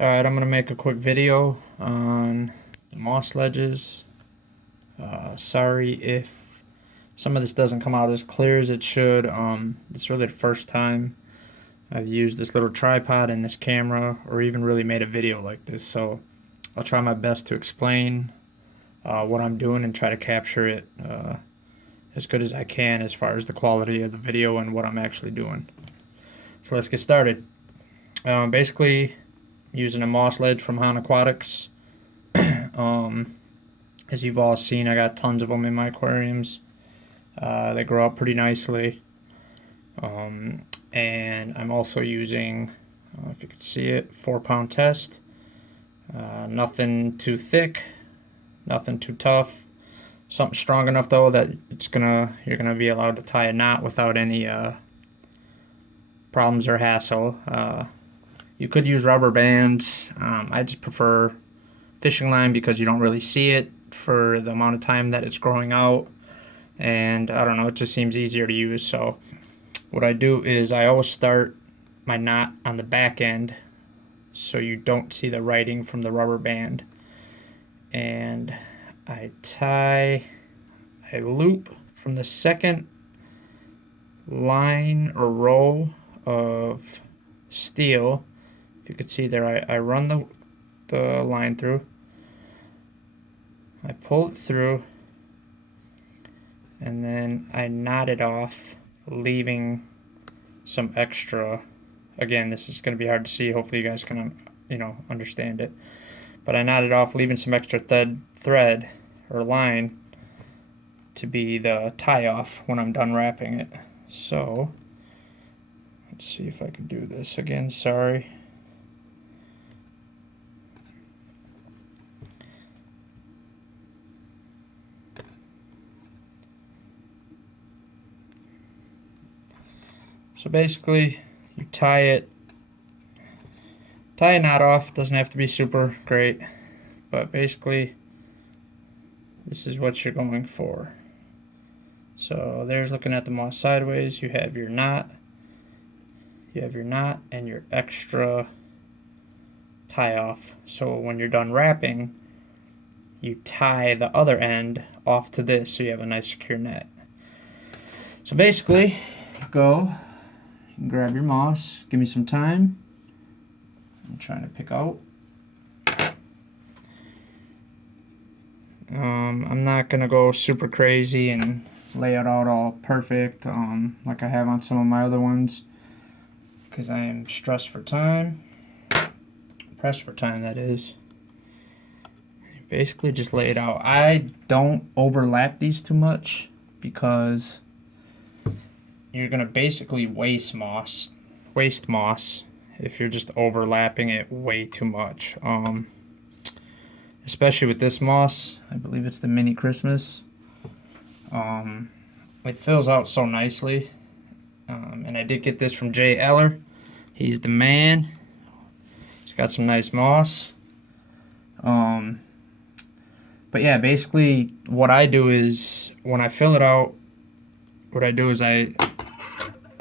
Alright, I'm going to make a quick video on the moss ledges. Sorry if some of this doesn't come out as clear as it should. It's really the first time I've used this little tripod and this camera, or even really made a video like this, so I'll try my best to explain what I'm doing and try to capture it as good as I can as far as the quality of the video and what I'm actually doing. So let's get started. Basically, using a moss ledge from Han Aquatics. As you've all seen, I got tons of them in my aquariums. They grow up pretty nicely. And I'm also using, if you can see it, 4-pound test. Nothing too thick, nothing too tough. Something strong enough though that you're gonna be allowed to tie a knot without any problems or hassle. You could use rubber bands. I just prefer fishing line because you don't really see it for the amount of time that it's growing out, and I don't know, it just seems easier to use. So what I do is I always start my knot on the back end so you don't see the writing from the rubber band, and I tie a loop from the second line or row of steel. If you could see there, I run the line through, I pull it through, and then I knot it off, leaving some extra. Again, this is going to be hard to see. Hopefully you guys can understand it. But I knot it off, leaving some extra thread or line to be the tie off when I'm done wrapping it. So let's see if I can do this again. Sorry. So basically, you tie a knot off. Doesn't have to be super great, but basically, this is what you're going for. So there's looking at the moss sideways. You have your knot. You have your knot and your extra tie off. So when you're done wrapping, you tie the other end off to this, so you have a nice secure net. So basically, go. Grab your moss. Give me some time. I'm trying to pick out. I'm not gonna go super crazy and lay it out all perfect like I have on some of my other ones, because I am stressed for time. Pressed for time, that is. Basically just lay it out. I don't overlap these too much because you're gonna basically waste moss if you're just overlapping it way too much. Especially with this moss, I believe it's the Mini Christmas. It fills out so nicely, and I did get this from Jay Eller. He's the man. He's got some nice moss. But yeah, basically what I do is when I fill it out, what I do is I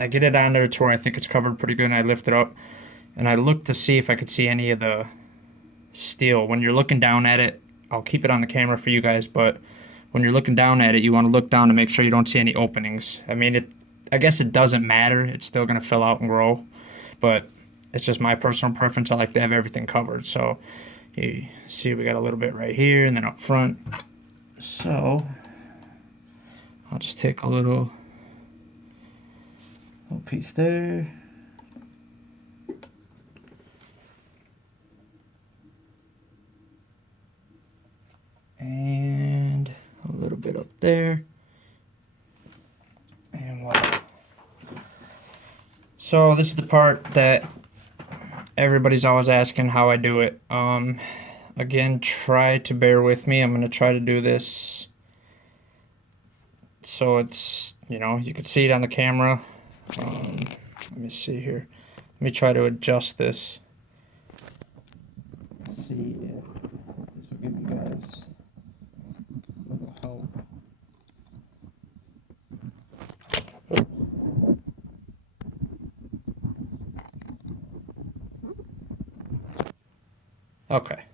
get it on there to where I think it's covered pretty good, and I lift it up and I look to see if I could see any of the steel. When you're looking down at it, I'll keep it on the camera for you guys, but when you're looking down at it, you want to look down to make sure you don't see any openings. I mean, I guess it doesn't matter. It's still going to fill out and grow, but it's just my personal preference. I like to have everything covered. So you see we got a little bit right here and then up front. So I'll just take a little piece there. And a little bit up there. And voila. So this is the part that everybody's always asking how I do it. Again, try to bear with me. I'm going to try to do this so it's, you can see it on the camera. Let me see here. Let me try to adjust this. Let's see if this will give you guys a little help. Okay,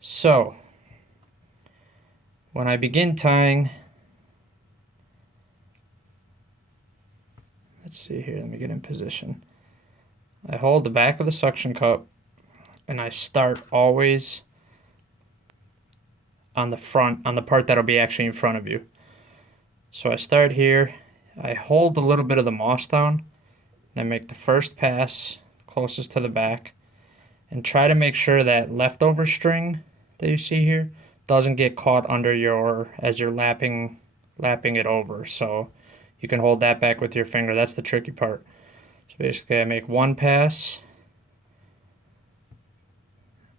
so when I begin tying, let's see here, let me get in position. I hold the back of the suction cup and I start always on the front, on the part that'll be actually in front of you. So I start here, I hold a little bit of the moss down, and I make the first pass closest to the back, and try to make sure that leftover string that you see here doesn't get caught under your, as you're lapping it over. So you can hold that back with your finger. That's the tricky part. So basically I make one pass,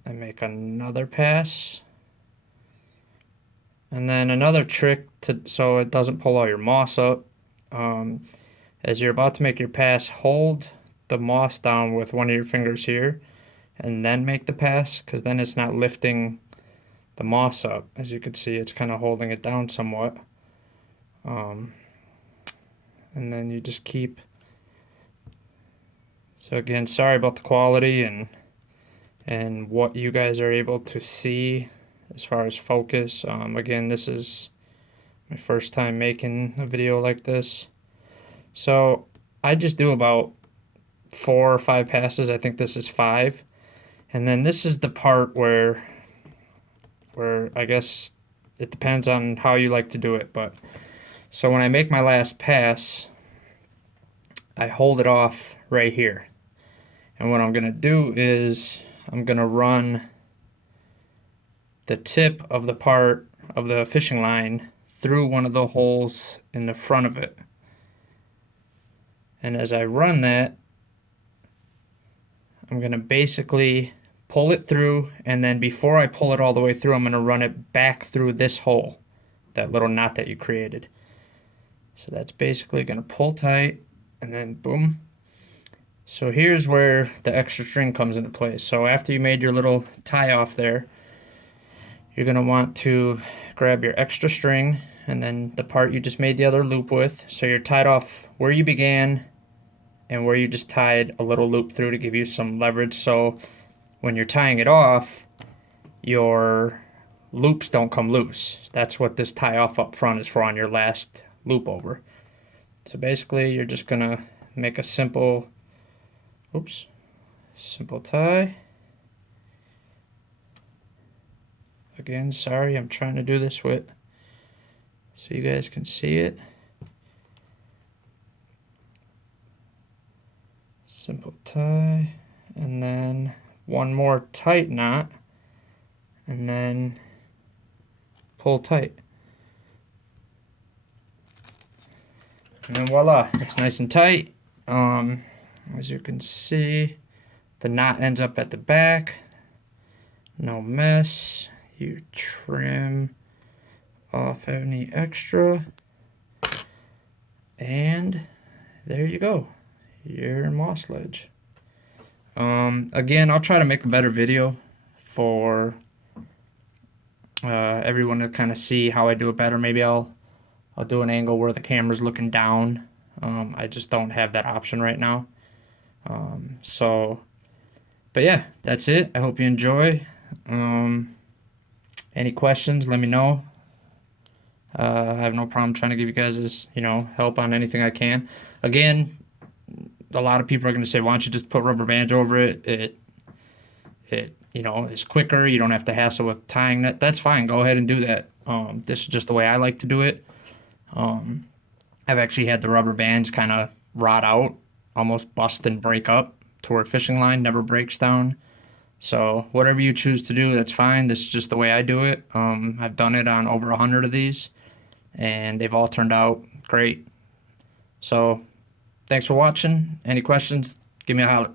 I make another pass, and then another trick to so it doesn't pull all your moss up. As you're about to make your pass, hold the moss down with one of your fingers here and then make the pass, because then it's not lifting the moss up. As you can see, it's kind of holding it down somewhat. And then you just keep. So again, sorry about the quality and what you guys are able to see as far as focus. Again, this is my first time making a video like this. So I just do about 4 or 5 passes. I think this is 5. And then this is the part where I guess it depends on how you like to do it. But so when I make my last pass, I hold it off right here. And what I'm going to do is I'm going to run the tip of the part of the fishing line through one of the holes in the front of it. And as I run that, I'm going to basically pull it through, and then before I pull it all the way through, I'm going to run it back through this hole, that little knot that you created. So that's basically going to pull tight, and then boom. So here's where the extra string comes into place. So after you made your little tie off there, you're going to want to grab your extra string and then the part you just made the other loop with. So you're tied off where you began and where you just tied a little loop through to give you some leverage. So when you're tying it off, your loops don't come loose. That's what this tie off up front is for on your last loop over. So basically you're just going to make a simple tie. Again, sorry, I'm trying to do this with so you guys can see it. Simple tie, and then one more tight knot, and then pull tight. And then voila, it's nice and tight. As you can see, the knot ends up at the back. No mess. You trim off any extra, and there you go, your moss ledge. Again, I'll try to make a better video for everyone to kind of see how I do it better. Maybe I'll do an angle where the camera's looking down. I just don't have that option right now. But yeah, that's it. I hope you enjoy. Any questions, let me know. I have no problem trying to give you guys help on anything I can. Again, a lot of people are going to say, why don't you just put rubber bands over it? It is quicker. You don't have to hassle with tying that. That's fine. Go ahead and do that. This is just the way I like to do it. I've actually had the rubber bands kind of rot out, almost bust and break up to where fishing line never breaks down. So whatever you choose to do, that's fine. This is just the way I do it. I've done it on over 100 of these, and they've all turned out great. So thanks for watching. Any questions, give me a holler.